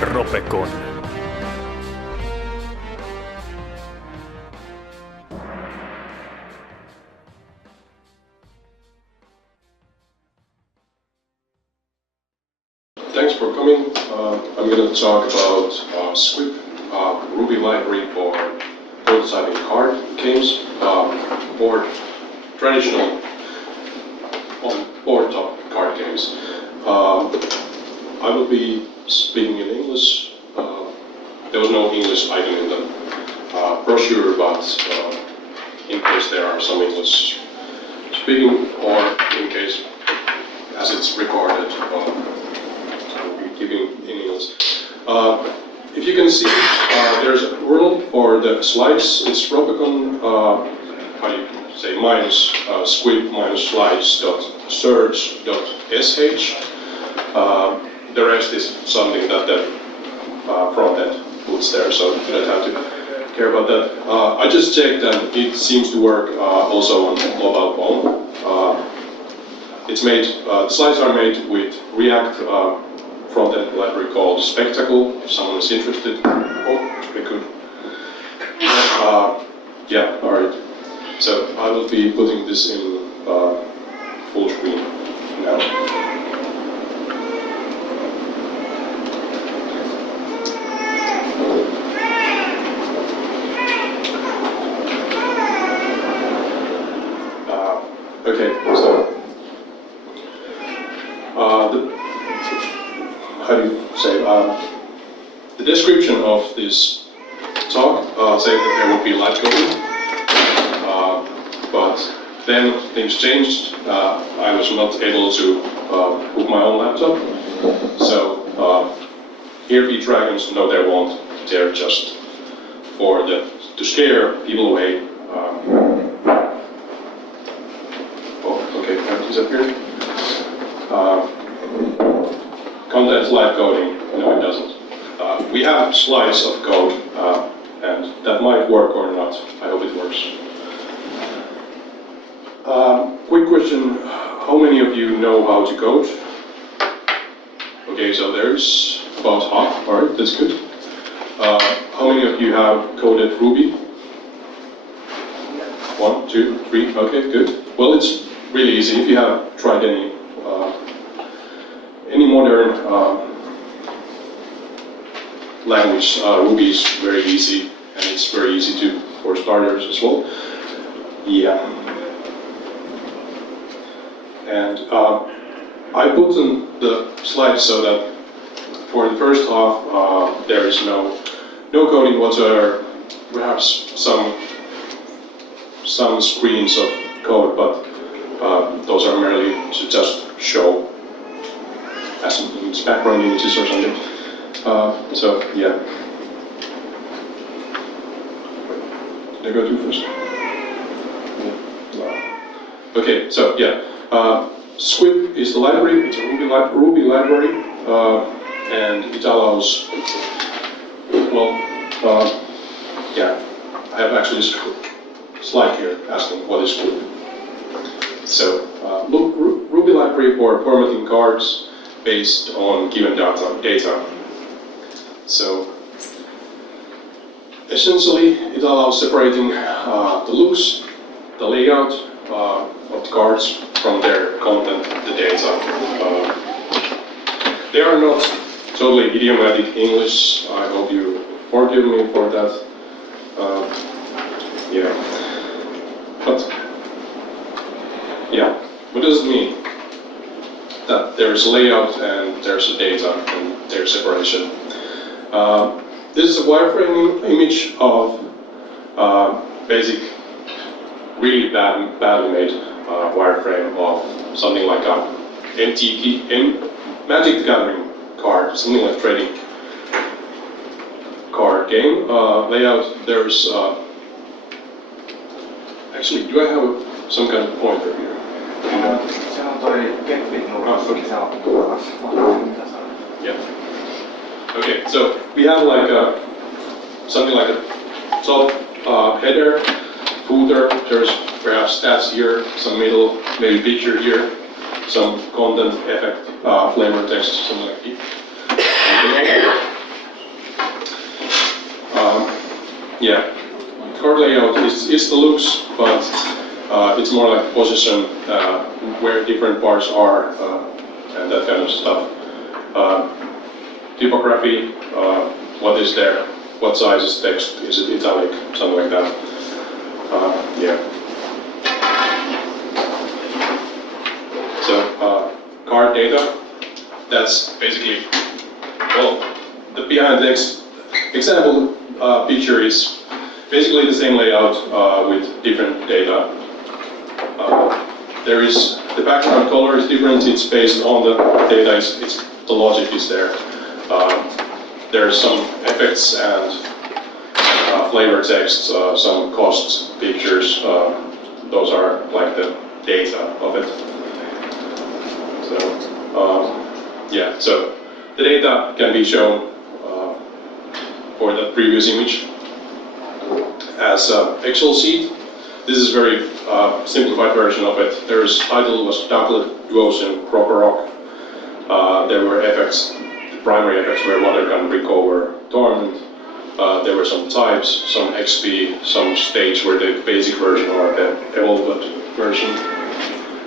Ropecon. Thanks for coming. I'm going to talk about Squib, Ruby library for prototyping card games, or traditional on-board top card games. I will be speaking in English. There was no English item in the brochure, but in case there are some English speaking, or in case as it's recorded, keeping in English. If you can see, there's a URL for the slides. It's Ropecon, how do you say, minus squib minus slides.search.sh. The rest is something that the front end puts there, so you don't have to care about that. I just checked and it seems to work also on mobile phone. It's made, the slides are made with React front-end library called Spectacle, if someone is interested. Oh, we could. Yeah, alright. So I will be putting this in full screen now. Okay, so how do you say, the description of this talk said that there would be light coding, but then things changed. I was not able to book my own laptop, so here be dragons, no they won't, they're just for to scare people away. Okay, can I disappear? Content live coding, no it doesn't. We have slides of code, and that might work or not. I hope it works. Quick question, how many of you know how to code? Okay, so there's about half, alright, that's good. How many of you have coded Ruby? 1, 2, 3, okay, good. Well, it's really easy if you have tried any modern language. Ruby is very easy, and it's very easy for starters as well. Yeah. And I put in the slides so that for the first half there is no coding whatsoever. Perhaps some screens of code, but those are merely to just show as background images or something. So yeah. Did I go too fast? Okay, so yeah. Squib is the library. It's a Ruby library, and it allows. Well, yeah. I have actually a slide here asking what is Squib. So, Ruby library for formatting cards based on given data. So, essentially, it allows separating the looks, the layout of the cards from their content, the data. They are not totally idiomatic English. I hope you forgive me for that. Yeah, but yeah, what does it mean? That there's a layout and there's a data and there's separation. This is a wireframe image of basic, really badly made wireframe of something like a Magic the Gathering card, something like trading card game. Layout, there's actually, do I have some kind of pointer here? Yeah. Okay, so we have like something like a top header, footer, there's perhaps stats here, some middle, maybe picture here, some content, effect, flavor text, something like that. yeah, card layout is the looks, but it's more like position where different parts are and that kind of stuff. Typography, what is there, what size is text, is it italic, something like that. Yeah. So card data, that's basically, well, the behind text example picture is basically the same layout with different data. There is, the background color is different, it's based on the data, the logic is there. There are some effects and flavor text, some cost pictures, those are like the data of it. So, yeah, so the data can be shown for the previous image as an Excel sheet. This is a very simplified version of it. There's title was Douglas Goes in Proper Rock. There were effects. The primary effects were water gun, recover, torment. There were some types, some XP, some stage were the basic version or the evolved version.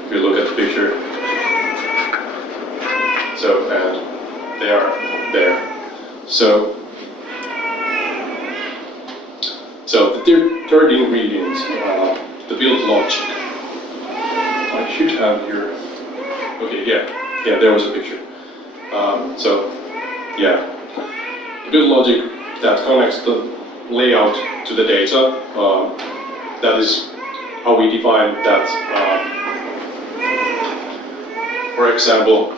If you look at the picture. So, and they are there. So the third ingredient, the build logic. I should have here. Okay, yeah, there was a picture. So, yeah, the build logic that connects the layout to the data. That is how we define that. For example,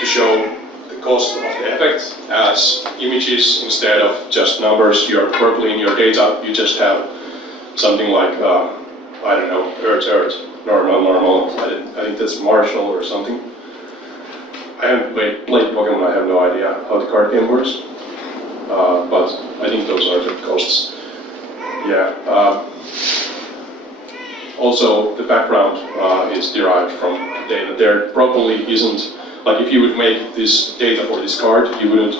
to show the cost of the effect as images instead of just numbers. You're purple in your data. You just have something like I don't know, Earth, normal. I think that's Marshall or something. I haven't played Pokemon. I have no idea how the card game works, but I think those are the costs. Yeah. Also, the background is derived from data. There probably isn't. Like if you would make this data for this card, you wouldn't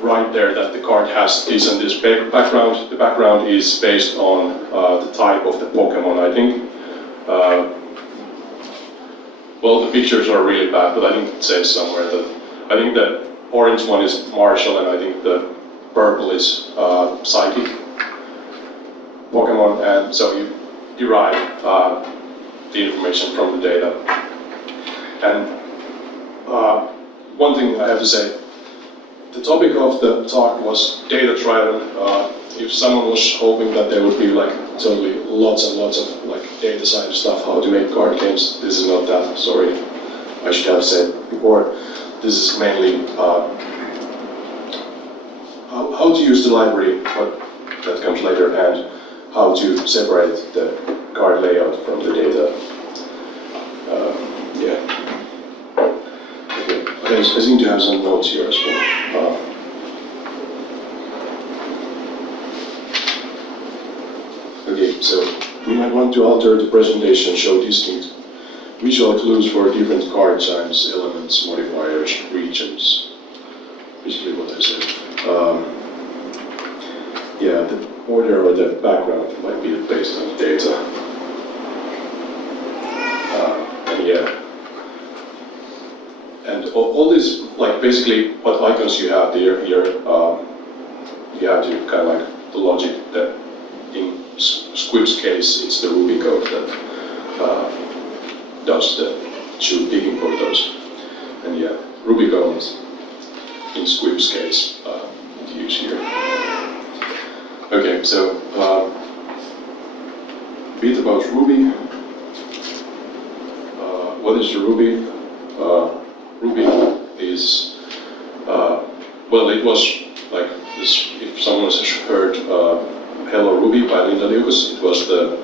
write there that the card has this and this background. The background is based on the type of the Pokemon, I think. Well, the pictures are really bad, but I think it says somewhere that I think the orange one is Marshall, and I think the purple is Psychic Pokemon, and so you derive the information from the data. And one thing I have to say, the topic of the talk was data-driven. If someone was hoping that there would be like totally lots and lots of like data science stuff, how to make card games, this is not that. Sorry, I should have said before. This is mainly how to use the library, but that comes later, and how to separate the card layout from the data. Yeah. Okay, I seem to have some notes here as well. Okay, so we might want to alter the presentation, show distinct visual clues for different card signs, elements, modifiers, regions. Basically what I said. Yeah, the order or the background might be based on data. And yeah. And all this, like basically what icons you have there, here, you have to kind of like the logic that in Squib's case, it's the Ruby code that does the shoot digging photos. And yeah, Ruby code in Squib's case, to use here. Okay, so a bit about Ruby. What is Ruby? Ruby is, well, it was like this, if someone has heard Hello Ruby by Linda Lucas, it was the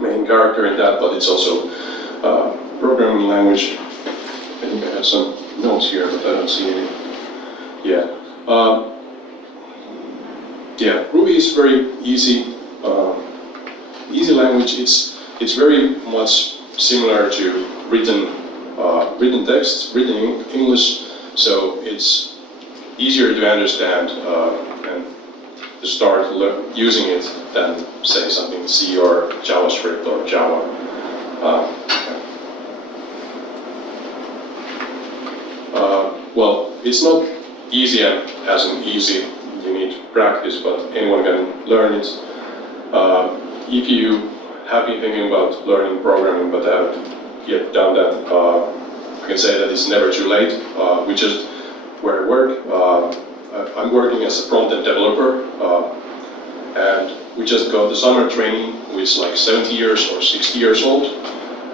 main character in that, but it's also programming language. I think I have some notes here, but I don't see any. Yeah. Yeah, Ruby is very easy, easy language. It's very much similar to written text, written in English. So it's easier to understand and to start using it than, say, something C or JavaScript or Java. Well, it's not easy as in easy. You need practice, but anyone can learn it. If you have been thinking about learning programming but haven't yet done that, I can say that it's never too late. We just, where I work, I'm working as a front-end developer, and we just got the summer training who is like 70 years or 60 years old,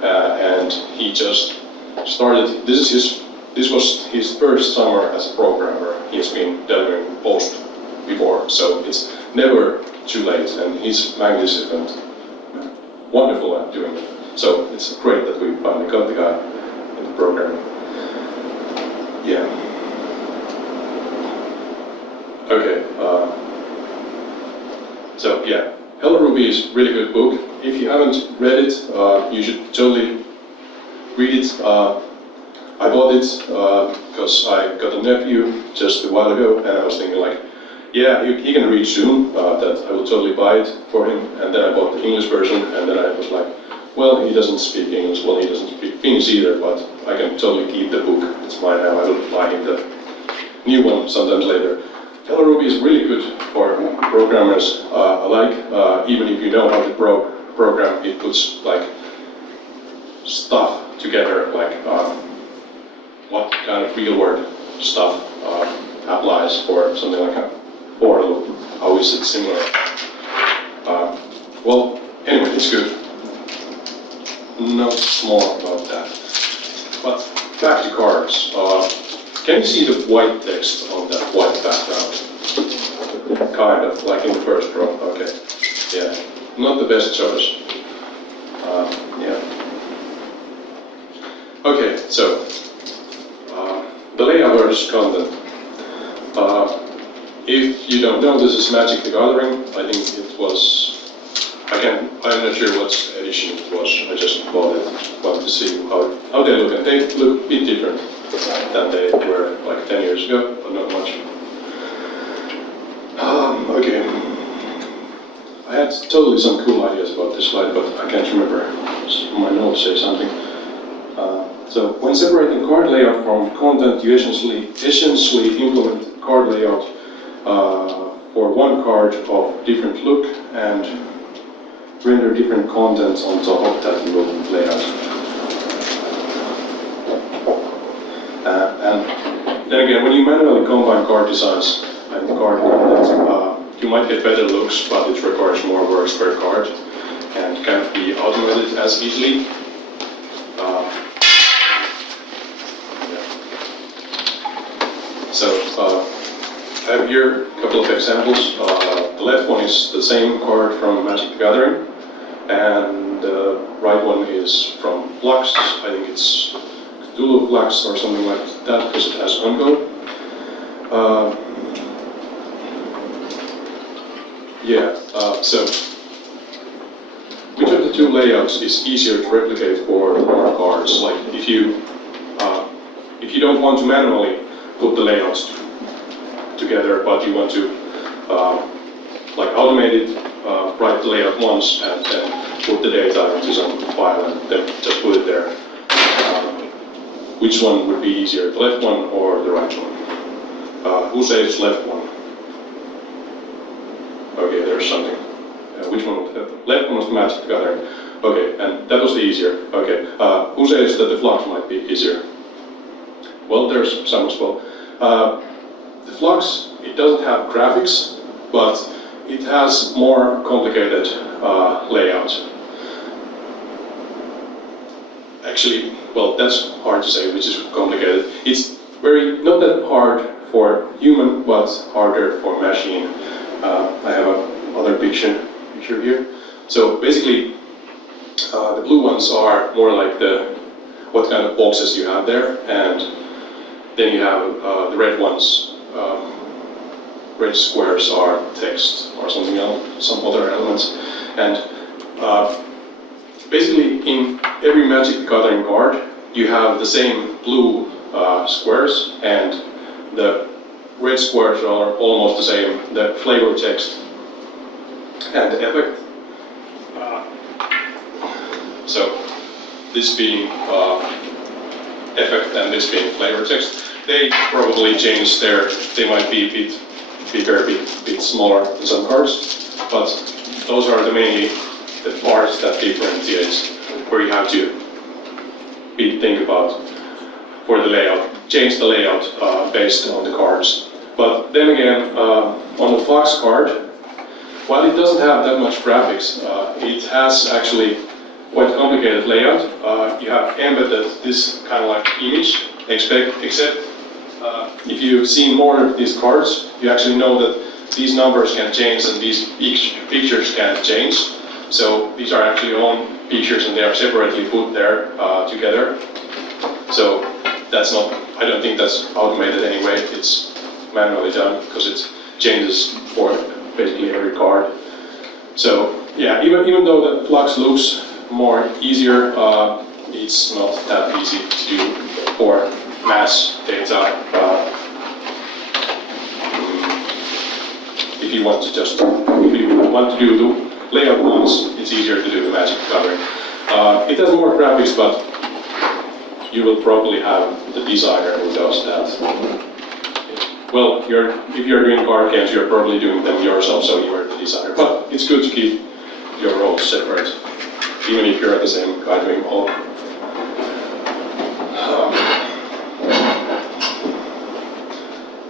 and he just started, this was his first summer as a programmer. He's been delivering post before, so it's never too late, and he's magnificent, wonderful at doing it. So it's great that we finally got the guy in the program. Yeah. Okay. So yeah, Hello Ruby is a really good book. If you haven't read it, you should totally read it. I bought it because I got a nephew just a while ago, and I was thinking like, yeah, he can read soon, that I will totally buy it for him. And then I bought the English version, and then I was like, well, he doesn't speak English, well, he doesn't speak Finnish either, but I can totally keep the book. It's mine now. I will buy him the new one sometimes later. Hello Ruby is really good for programmers alike. Even if you know how to program, it puts like stuff together, like what kind of real world stuff applies for something like a for loop. How is it similar? Well, anyway, it's good. Not more about that. But back to cards. Can you see the white text on that white background? Kind of, like in the first row. Okay. Yeah. Not the best choice. Yeah. Okay, so the layout versus content. If you don't know, this is Magic the Gathering. I think it was, I'm not sure what edition it was. I just bought it, wanted to see how they look. And they look a bit different than they were like 10 years ago, but not much. Okay. I had totally some cool ideas about this slide, but I can't remember. My notes say something. So when separating card layout from content, you essentially implement card layout for one card of different look and render different content on top of that look layout. And then again, when you manually combine card designs and card content, you might get better looks, but it requires more works per card and can't be automated as easily. So I have here a couple of examples. The left one is the same card from Magic the Gathering, and the right one is from Flux. I think it's Cthulhu Flux or something like that, because it has Ungo. So which of the two layouts is easier to replicate for more cards? Like if you don't want to manually put the layouts together, but you want to like automate it, write the layout once, and then put the data into some file and then just put it there. Which one would be easier, the left one or the right one? Who says left one? Okay, there's something. Which one was that? Left one was the Magic the Gathering. Okay, and that was the easier. Okay, who says that the Flux might be easier? Well, there's some as well. The Flux, it doesn't have graphics, but it has more complicated layout. Actually, well, that's hard to say, which is complicated. It's not that hard for human, but harder for machine. I have another picture here. So basically, the blue ones are more like what kind of boxes you have there, and then you have the red ones. Red squares are text or something else, some other elements, and basically in every Magic the Gathering card, you have the same blue squares, and the red squares are almost the same, the flavor text and the effect. So this being effect and this being flavor text, they probably change they might be a bit bigger, a bit smaller in some cards, but those are mainly the parts that differentiates where you have to think about for the layout, change the layout based on the cards. But then again, on the Fox card, while it doesn't have that much graphics, it has actually quite complicated layout. You have embedded this kind of like image, except if you've seen more of these cards, you actually know that these numbers can change and these pictures can change. So these are actually own pictures and they are separately put there together. So that's not, I don't think that's automated anyway. It's manually done because it changes for basically every card. So yeah, even though the Flux looks more easier, it's not that easy to do for mass data. If you want to do the layout once, it's easier to do the magic coloring. It has more graphics, but you will probably have the designer who does that. Well, if you're doing card games, you're probably doing them yourself, so you're the designer. But it's good to keep your roles separate, even if you're the same guy doing all.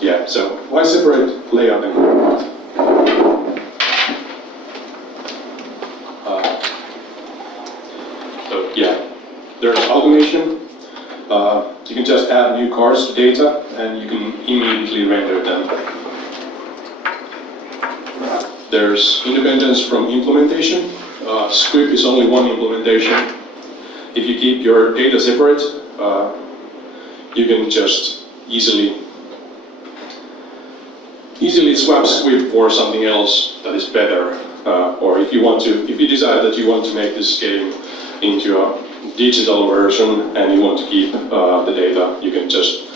Yeah, so why separate layout and format? So yeah, there's automation. You can just add new cards to data and you can immediately render them. There's independence from implementation. Squib is only one implementation. If you keep your data separate, you can just easily swap Squib for something else that is better. Or if you decide that you want to make this game into a digital version and you want to keep the data, you can just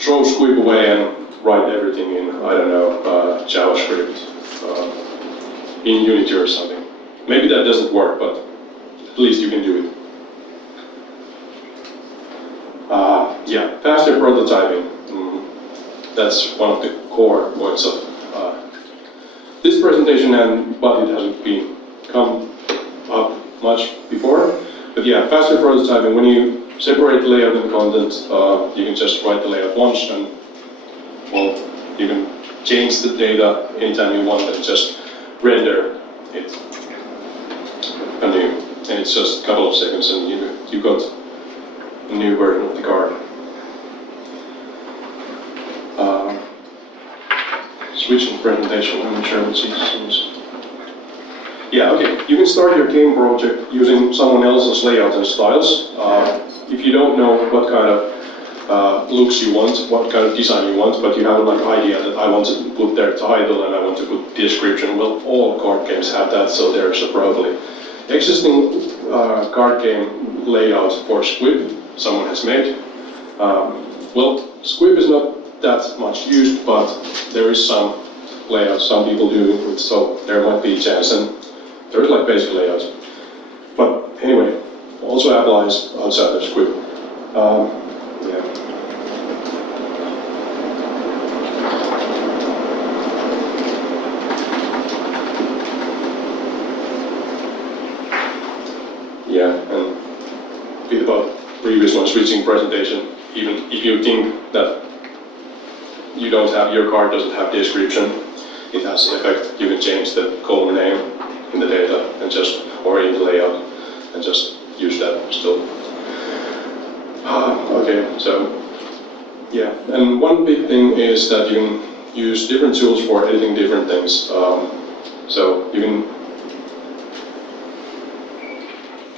throw Squib away and write everything in, I don't know, JavaScript, in Unity or something. Maybe that doesn't work, but at least you can do it. Yeah, faster prototyping. That's one of the core points of this presentation, but it hasn't come up much before. But yeah, faster prototyping. When you separate the layout and content, you can just write the layout once, and well, you can change the data anytime you want and just render it anew. And it's just a couple of seconds, and you got a new version of the card. Switching presentation. I'm not sure what seems. Yeah, okay. You can start your game project using someone else's layout and styles. If you don't know what kind of looks you want, what kind of design you want, but you have an idea that I want to put their title and I want to put description, well, all card games have that, so there's a probably existing card game layout for Squib someone has made. Well, Squib is not that much used, but there is some layouts some people do it, so there might be a chance, and there's like basic layouts. But anyway, also applies outside of Squib. Yeah. Yeah, and a bit about previous one, switching presentation. Even if you think that your card doesn't have description, it has effect. You can change the column name in the data and or in the layout and just use that still. Okay, so yeah, and one big thing is that you can use different tools for editing different things. So you can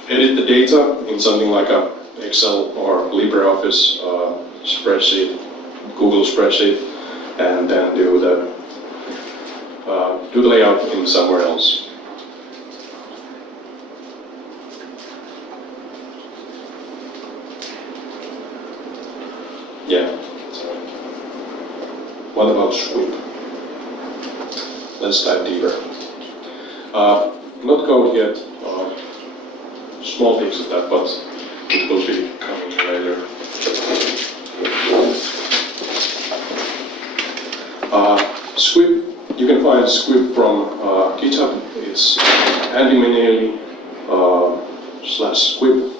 edit the data in something like a Excel or LibreOffice spreadsheet, Google spreadsheet, and then do the layout in somewhere else. Yeah. what about squib? Let's dive deeper. Not code yet, small things of that, but it will be coming later. Squib, you can find squib from GitHub. It's handymanely /squib.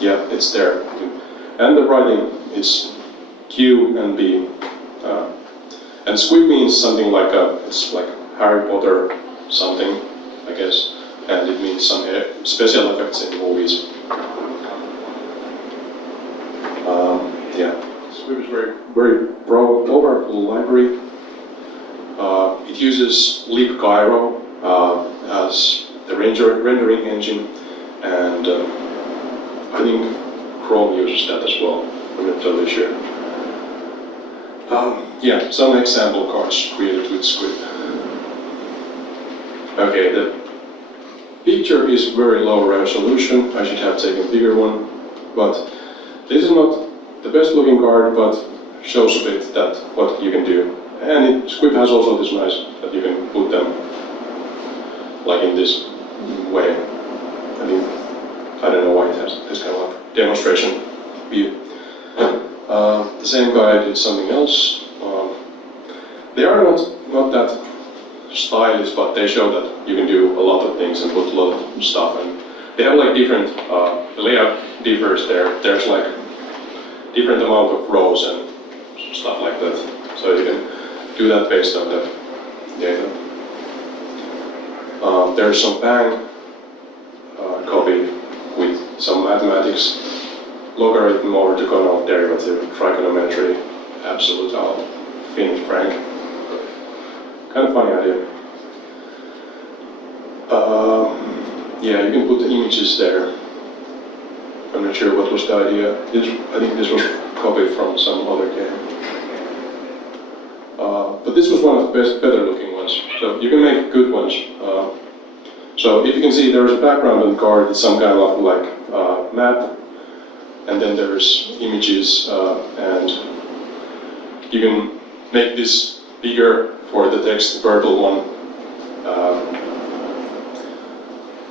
Yeah, it's there. And the writing is Q and B. And squib means something like it's like Harry Potter something, I guess. And it means some special effects in movies. Yeah, Squib is very powerful library. It uses libgyro as the rendering engine, and I think Chrome uses that as well. I'm not totally sure. Yeah, some example cards created with Squib. Okay, the picture is very low resolution. I should have taken a bigger one, but this is not the best looking card, but shows a bit that what you can do. And Squib has also this nice that you can put them like in this way. I mean, I don't know why it has this kind of demonstration view. The same guy did something else. They are not that stylish, but they show that you can do a lot of things and put a lot of stuff. And they have like different, the layout differs there. There's like different amount of rows and stuff like that. So you can do that based on the data. There's some bang copy with some mathematics, logarithm over the gonal derivative, trigonometry, absolute finite rank. Kind of funny idea. Yeah, you can put the images there. I'm not sure what was the idea. I think this was copied from some other game. But this was one of the better looking ones. So you can make good ones. So if you can see, there is a background on the card. It's some kind of like map, and then there's images, and you can make this bigger for the text, the purple one.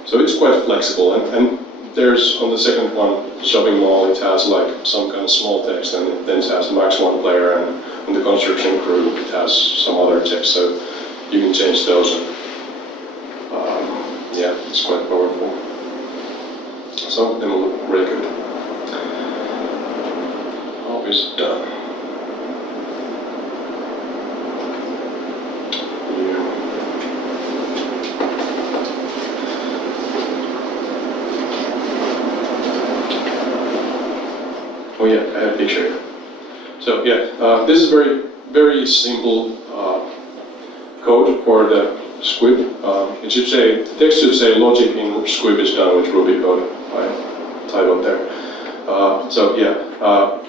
So it's quite flexible, and there's on the second one, shopping mall, it has like some kind of small text, and then it has max one player, and on the construction crew it has some other text, so you can change those, and yeah, it's quite powerful. Some of them look really good. Always done. Oh yeah, I have a picture here. So yeah, this is very simple code for the Squib. It should say, the text should say logic in Squib is done with Ruby code. I typed there. So yeah,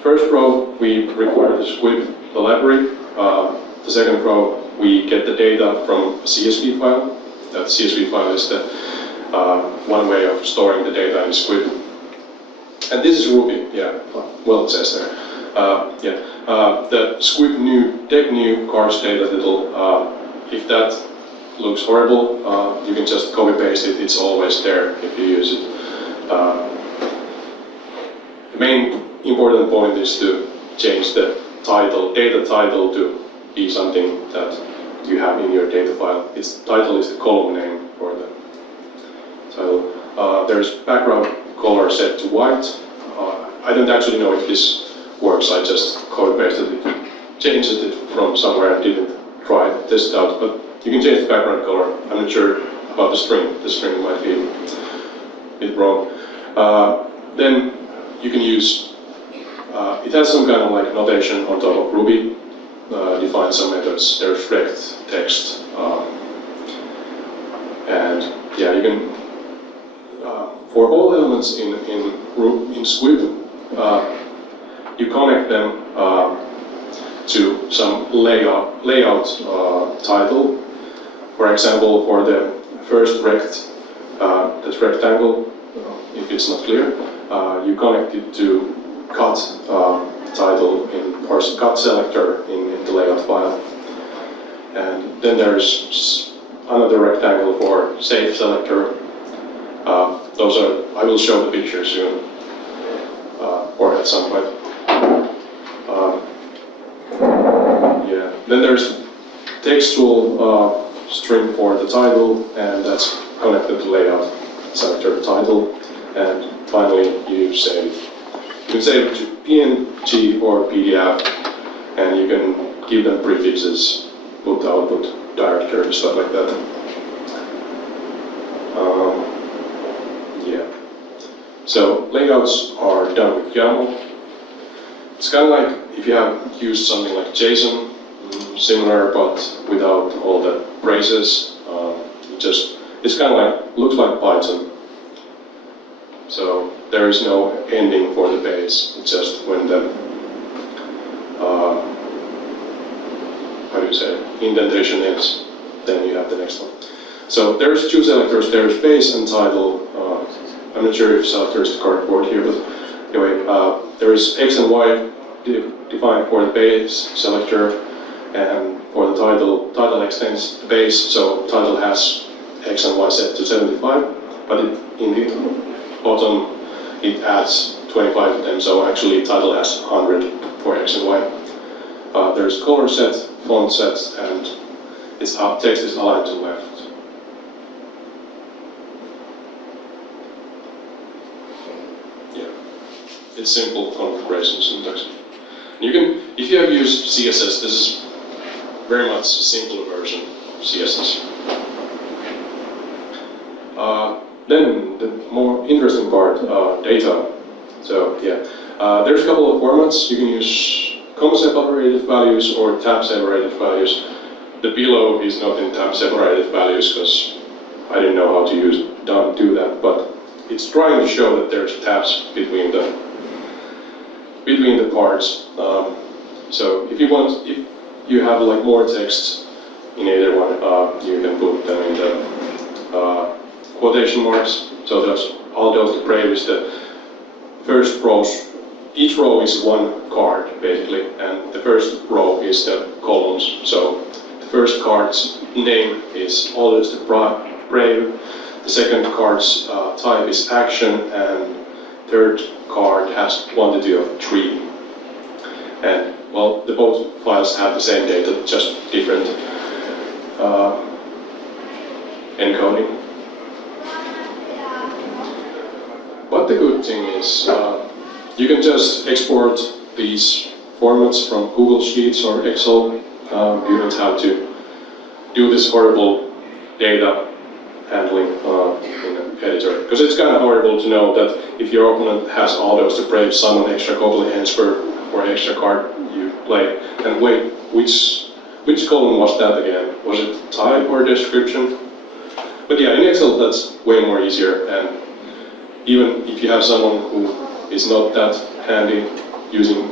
first row we require the Squib, the library. The second row we get the data from a CSV file. That CSV file is the one way of storing the data in Squib. And this is Ruby, yeah, well it says there. The Squib deck new cars data little, if that looks horrible, you can just copy paste it, it's always there if you use it. The main important point is to change the title, data title, to be something that you have in your data file. Its title is the column name for the title. There's background color set to white. I don't actually know if this works, I just copy pasted it, changed it from somewhere and didn't try to test it out, but you can change the background color. I'm not sure about the string might be a bit wrong. Then you can use, it has some kind of like notation on top of Ruby, define some methods, there's rect text, and yeah, you can, for all elements in Squib, you connect them to some layout title. For example, for the first rect, that rectangle, if it's not clear, you connect it to cut title in or cut selector in the layout file. And then there's another rectangle for save selector. Those are, I will show the picture soon, or at some point. Yeah. Then there's textual string for the title, and that's connected to layout selector title. And finally, you save it. You can save it to PNG or PDF, and you can give them prefixes, put output directory, stuff like that. Yeah. So layouts are done with YAML. It's kind of like if you have used something like JSON, similar but without all the braces. It's kind of like, looks like Python. So there is no ending for the base. It's just when the how do you say it? Indentation ends, then you have the next one. So there's two selectors. There's base and title. I'm not sure if selector is the cardboard here, but anyway, there is X and Y defined for the base selector, and for the title extends the base, so title has X and Y set to 75, but in the bottom it adds 25 to them, so actually title has 100 for X and Y. There's color set, font set, and its text is aligned to left. It's simple configuration syntax. You can, if you have used CSS, this is very much a simpler version of CSS. Then the more interesting part, data. So yeah, there's a couple of formats. You can use comma separated values or tab separated values. The below is not in tab separated values because I didn't know how to do that, but it's trying to show that there's tabs between the parts. So if you have like more text in either one, you can put them in the quotation marks. So all those the brave is the first rows. Each row is one card basically, and the first row is the columns. So the first card's name is always the brave. The second card's type is action, and third card has quantity of 3. And well, the both files have the same data, just different encoding. But the good thing is you can just export these formats from Google Sheets or Excel. You don't have to do this horrible data handling in an editor. Because it's kind of horrible to know that if your opponent has all those to brave, summon extra goblin answer or extra card you play, and wait, which column was that again? Was it type or description? But yeah, in Excel that's way more easier, and even if you have someone who is not that handy using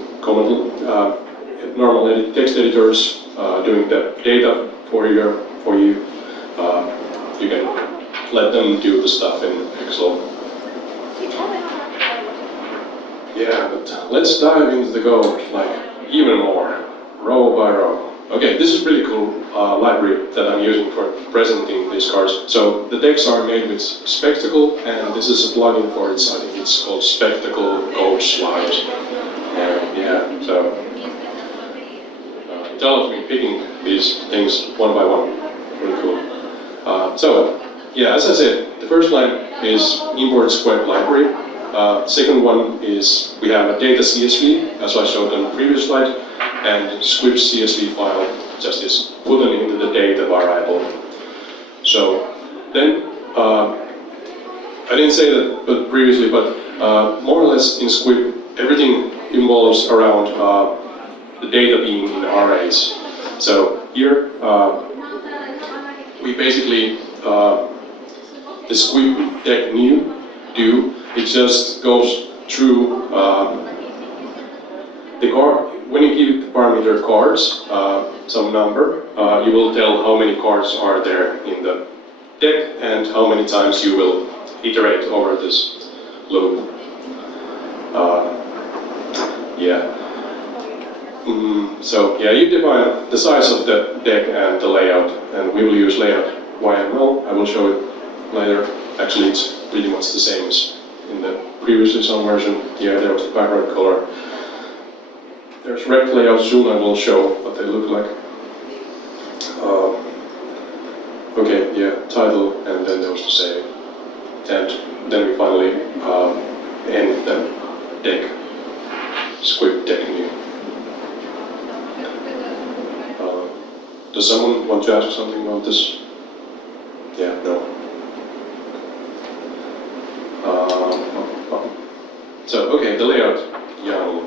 normal text editors doing the data for you, you can let them do the stuff in Excel. Yeah, but let's dive into the code, like even more, row by row. Okay, this is a pretty cool library that I'm using for presenting these cards. So the decks are made with Spectacle, and this is a plugin for it. So I think it's called Spectacle Code Slide. Yeah, so it allows me picking these things one by one. Really cool. So yeah, as I said, the first line is import square library. Second one is we have a data CSV, as I showed on the previous slide, and scripts CSV file just is put into the data variable. So then, I didn't say that previously, but more or less in script, everything involves around the data being in arrays. So here, we basically, the script deck new do, it just goes through the card. When you give the parameter cards some number, you will tell how many cards are there in the deck and how many times you will iterate over this loop. Yeah. So yeah, you define the size of the deck and the layout, and we will use layout YML. I will show it later. Actually, it's pretty much the same as in the previously some version. Yeah, there was the background color. There's rect layout. Soon I will show what they look like. Okay, yeah, title, and then there was the save. And then we finally end the deck, script deck new. Does someone want to ask something about this? Yeah, no. So, okay, the layout, YAML.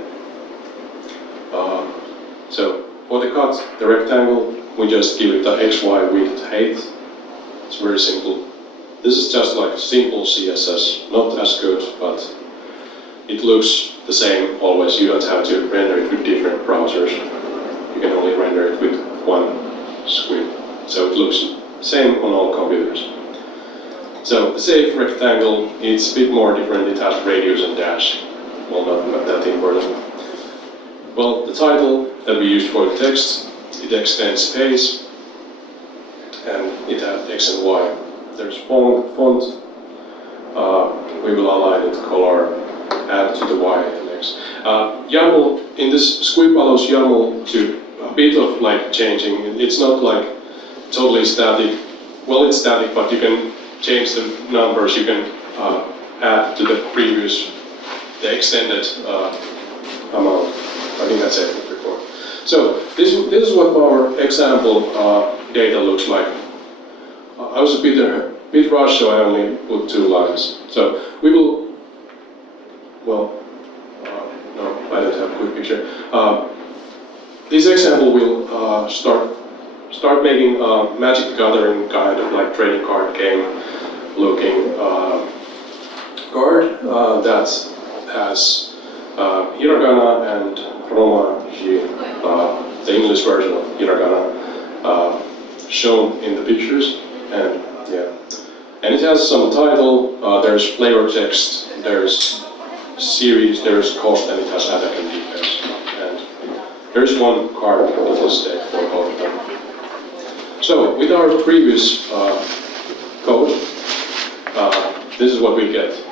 So, for the cut, the rectangle, we just give it the XY width height. It's very simple. This is just like simple CSS, not as good, but it looks the same always. You don't have to render it with different browsers. You can only render it with one script. So it looks the same on all computers. So the save rectangle, it's a bit more different. It has radius and dash. Well, not that important. Well, the title that we used for the text, it extends space, and it has X and Y. There's font. We will align it color, add to the Y and X. YAML, in this script allows YAML to a bit of like changing. It's not like totally static. Well, it's static, but you can change the numbers. You can add to the previous, the extended amount. I think that's it before. So this is what our example data looks like. I was a bit rushed, so I only put 2 lines. So we will, well, no, I don't have a quick picture. This example will start making a Magic Gathering kind of like trading card game looking card that has hiragana and romaji, the English version of hiragana, shown in the pictures. And yeah, and it has some title. There's flavor text. There's series. There's cost, and it has attack and defense. And there's one card that is there for both of them. So with our previous code, this is what we get.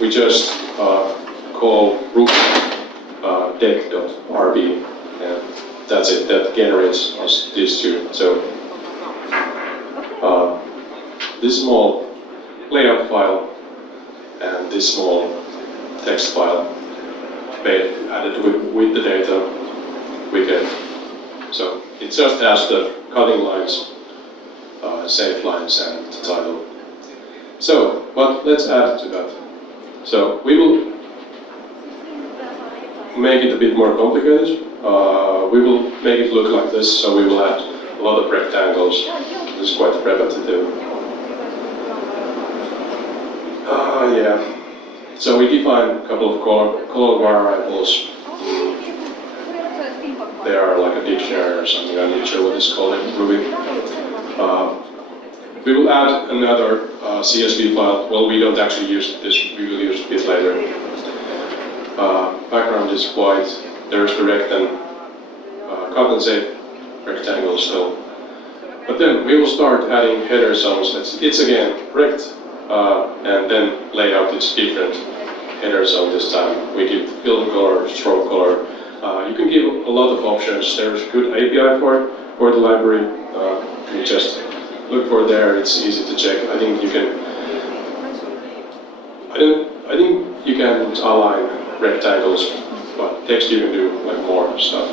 We just call root deck.rb, and that's it. That generates us these two. So this small layout file and this small text file added with the data we get. So it just has the cutting lines, save lines, and the title. So, but let's add to that. So we will make it a bit more complicated. We will make it look like this, so we will add a lot of rectangles. This is quite repetitive. Yeah. So we define a couple of color variables. They are like a dictionary or something. I'm not sure what it's called in Ruby. We will add another CSV file. Well, we don't actually use this. We will use it a bit later. Background is white. There's the rect and cut and save rectangle still. But then we will start adding header zones. It's again rect and then layout. It's different header zone this time. We give fill color, stroke color. You can give a lot of options. There's a good API for the library. You just look for there. It's easy to check. I think you can. I think you can align rectangles, but text you can do like more stuff.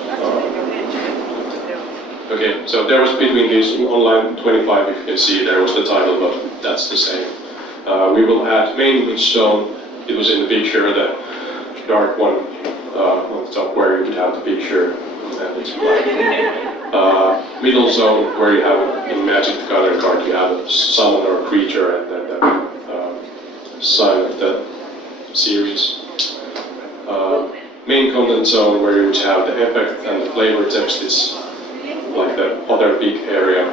Okay, so there was between these on line 25. If you can see, there was the title, but that's the same. We will add main image zone. It was in the picture, the dark one on the top where you would have the picture, and it's black. Middle zone where you have in Magic the Gathering card, you have a summon or a creature, and then the sign of the series. Main content zone where you would have the effect and the flavor text. It's like the other big area,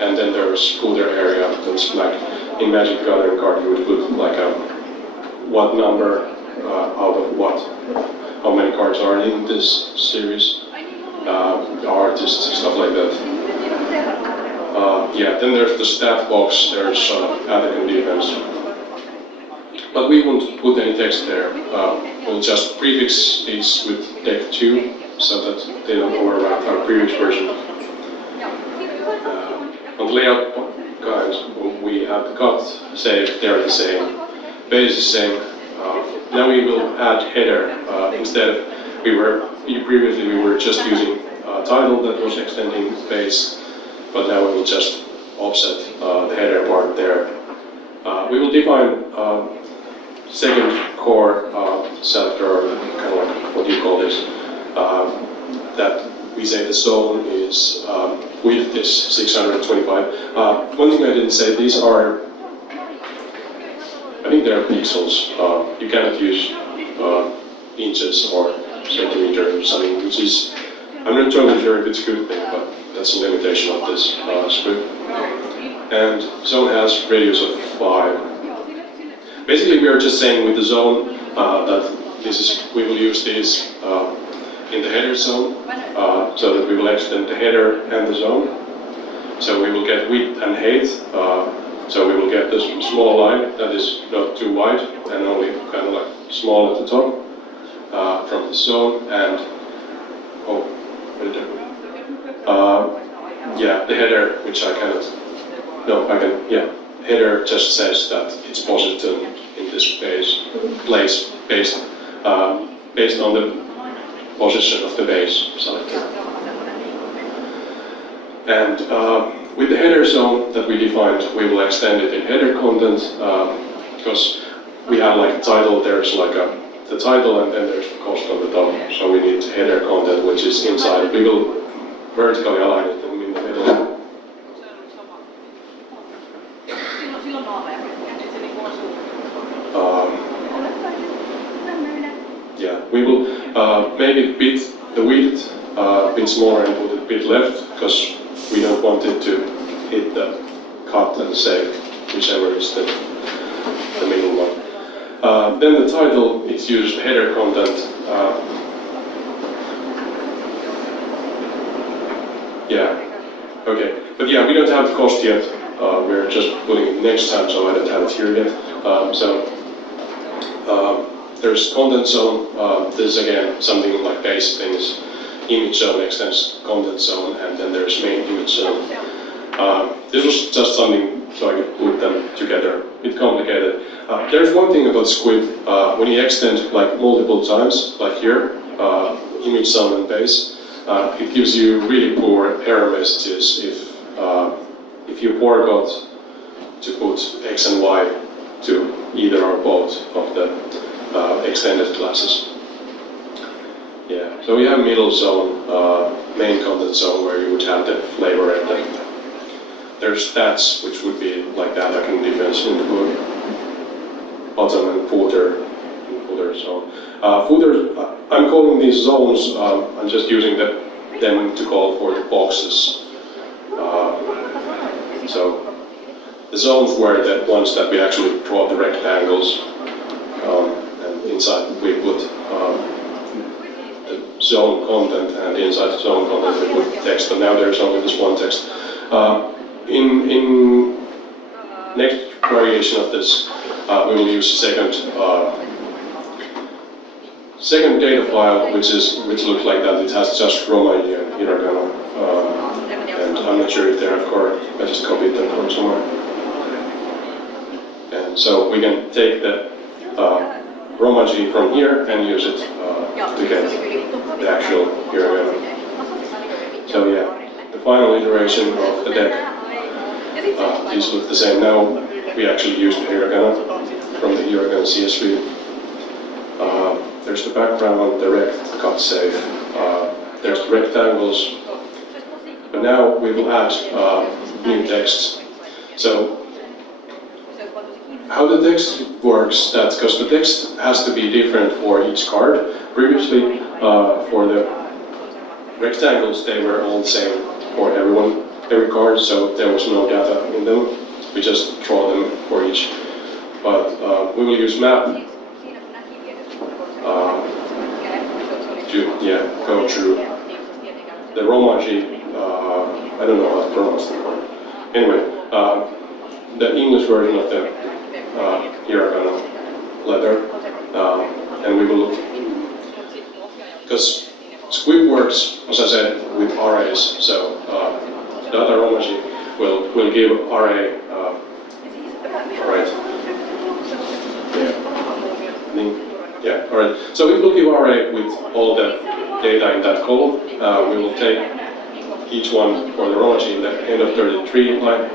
and then there's footer area that's like in Magic the Gathering card you would put like a what number out of what. how many cards are in this series, artists, stuff like that. Yeah, then there's the stat box, there's attack and defense. But we won't put any text there. We'll just prefix these with deck 2 so that they don't overwrite our previous version. On the layout guides, we have the cut, save, they're the same. Base is the same. Now we will add header. Instead, previously we were just using title that was extending base, but now we will just offset the header part there. We will define second core selector, or kind of like what you call this, that we say the zone is width is 625. One thing I didn't say, these are, I think they're pixels. You cannot use inches or centimeter or something, which is, I'm not totally sure if it's a good thing, but that's a limitation of this script. And zone has radius of 5. Basically, we are just saying with the zone that we will use these in the header zone, so that we will extend the header and the zone. So we will get width and height. So we will get this small line that is not too wide and only kind of like small at the top from the zone. And yeah, the header, which I cannot. No, I can. Yeah, header just says that it's positive in this place based on the position of the base selector. And with the header zone that we defined, we will extend it in header content because we have like a title. There's like the title, and then there's the cost on the top. So we need header content, which is inside. We will vertically align it in the middle. Yeah, we will make it the width a bit smaller and put it a bit left, because we don't want it to hit the cut and save, whichever is the middle one. Then the title, it's used header content. Yeah, okay. But yeah, we don't have the cost yet. We're just putting it next time, so I don't have it here yet. There's content zone. This is again something like base things. Image zone extends content zone, and then there's main image zone. This was just something so I could put them together. A bit complicated. There's one thing about Squid. When you extend like multiple times, like here, image zone and base, it gives you really poor error messages if you forgot to put X and Y to either or both of the extended classes. Yeah, so we have middle zone, main content zone, where you would have the flavor and there's stats, which would be like the attack and defense in the book. Bottom and footer zone. Footer, I'm calling these zones, I'm just using them to call for the boxes. So the zones were the ones that we actually draw the rectangles, and inside we put the zone content, and inside the zone content we put text, but now there's only this one text. In next variation of this, we will use second data file, which looks like that. It has just Romaji and hiragana, and I'm not sure if they have core. I just copied them from somewhere. And so we can take the Romaji from here and use it to get the actual hiragana. So yeah, the final iteration of the deck. These look the same now. We actually used the hiragana from the hiragana CSV. There's the background, the rect, cut save. There's the rectangles. But now we will add new text. So how the text works, that's because the text has to be different for each card. Previously, for the rectangles, they were all the same for every card, so there was no data in them. We just draw them for each. But we will use map go through the Romaji, I don't know how to pronounce the word. Anyway, the English version of the hiragana letter, and we will, because Squib works, as I said, with arrays, so data Romaji will give array, right? Yeah, all right. So it will give array with all the data in that column. We will take each one for the Romaji in the end of 33 line,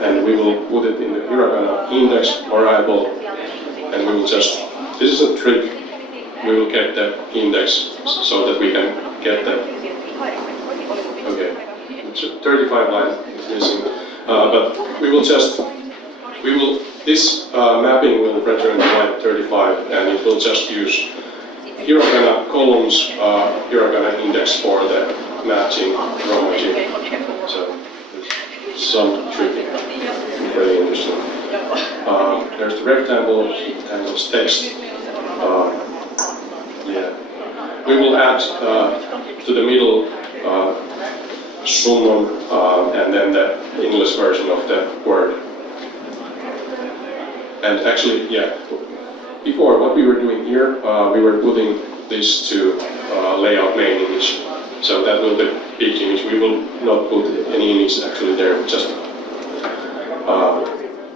and we will put it in the hiragana index variable, and we will just, this is a trick, we will get the index so that we can get the, okay, 35 line is missing, but we will just, this mapping will return line 35, and it will just use hiragana columns, hiragana index for the matching Romaji. So it's some tricky, very interesting. There's the rectangles text. Yeah, we will add to the middle summon and then the English version of the word. And actually, yeah, before what we were doing here, we were putting this to layout main image. So that will be big image. We will not put any image actually there, just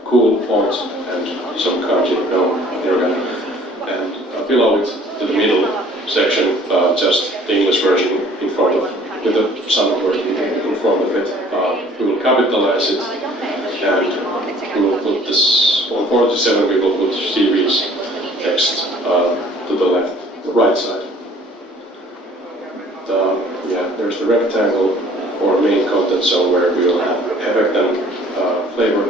cool font and some kanji, hiragana. And below it, to the middle section, just the English version in front of, with the summon word in front of it. We will capitalize it, and we will put this, on 47 we will put series text to the left, the right side. Yeah, there's the rectangle for main content zone where we will have effect and flavor.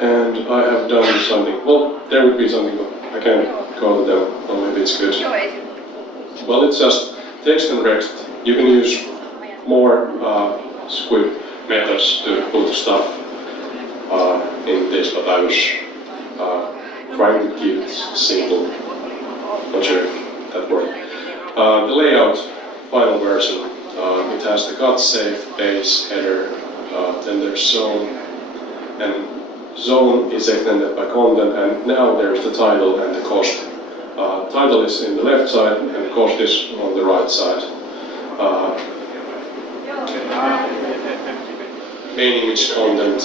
And I have done something, well, there would be something, but I can't call it down, well, maybe it's good. Well, it's just text and rect. You can use more Squib methods to put stuff in this, but I was trying to keep it simple. Not sure if that worked. The layout, final version, it has the cut, save, base, header, then there's zone, and zone is extended by content, and now there's the title and the cost. Title is in the left side, and cost is on the right side. Main image content,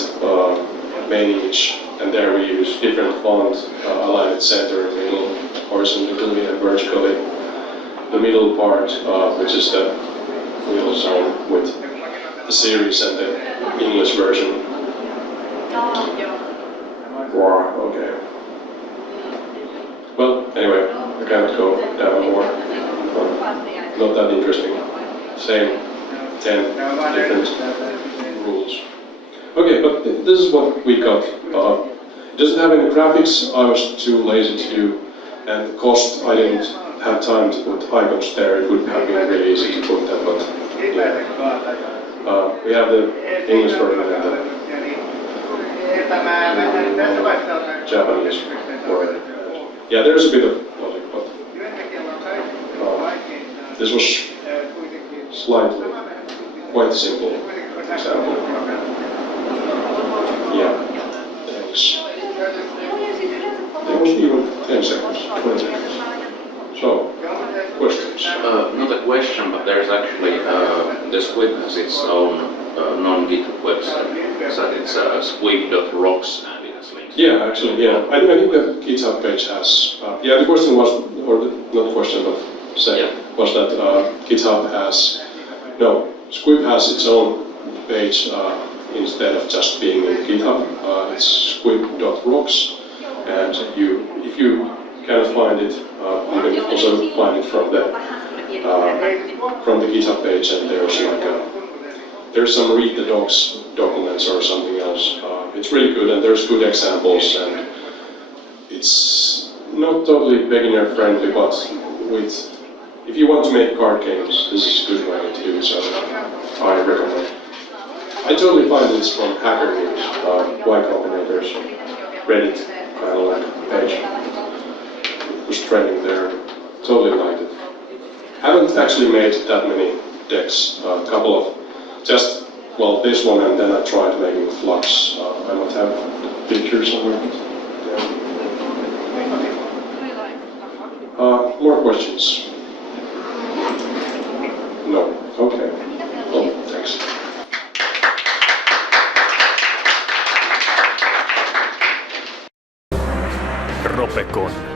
main image, and there we use different font, align it center, middle, horizontally and vertically. The middle part, which is the middle zone with the series and the English version. Wow, okay. Well, anyway, I can't go down more. Not that interesting. Same 10 different rules. Okay, but this is what we got. It doesn't have any graphics. I was too lazy to do, and the cost, I didn't have time to put icons there. It would have been really easy to put them, but yeah. We have the English version and the Japanese word. Yeah, there's a bit of logic, but this was slightly quite simple example. Yeah, thanks. There was even 10 seconds, 20 seconds. So, questions? Not a question, but there's actually, the Squib has its own non-GitHub website. So it's squib.rocks and it has links. Yeah, actually, yeah. I think that GitHub page has, yeah, the question was, or not question, but say, was that GitHub has, no, Squib has its own page instead of just being in GitHub. It's squib.rocks, and if you cannot find it, you can also find it from the GitHub page, and there's like there's some read the docs documents or something else. It's really good, and there's good examples, and it's not totally beginner friendly, but if you want to make card games, this is a good way to do so. I recommend. I totally find this from Hacker News, Y Combinator's Reddit kind of like page. was training there. Totally liked it. Haven't actually made that many decks. A couple of just, well, this one, and then I tried making Flux. I might have the picture somewhere. More questions? No. Okay. Oh, thanks. Ropecon.